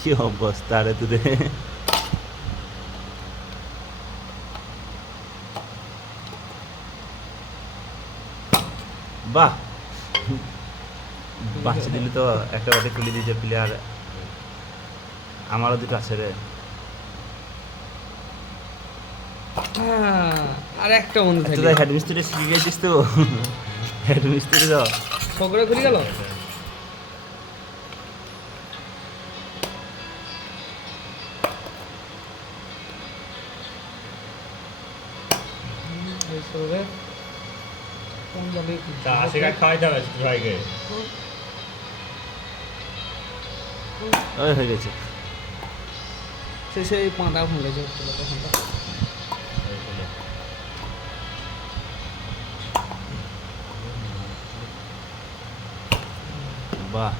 কি অবস্থা রে তুই বাহ বাচ্চা দিলি তো একটা বাটে তুলে দিয়েছে প্লেয়ার আমারও দুটো আছে রে আর একটা বন্ধু আচ্ছা থাকে তাই হেড মিস্ত্রি শিখে গেছিস তো হেড মিস্ত্রি তো সকলে খুলে গেল ওই হয়ে গেছে সে সেই পাঁদা ফুলেছে তখনটা বাহ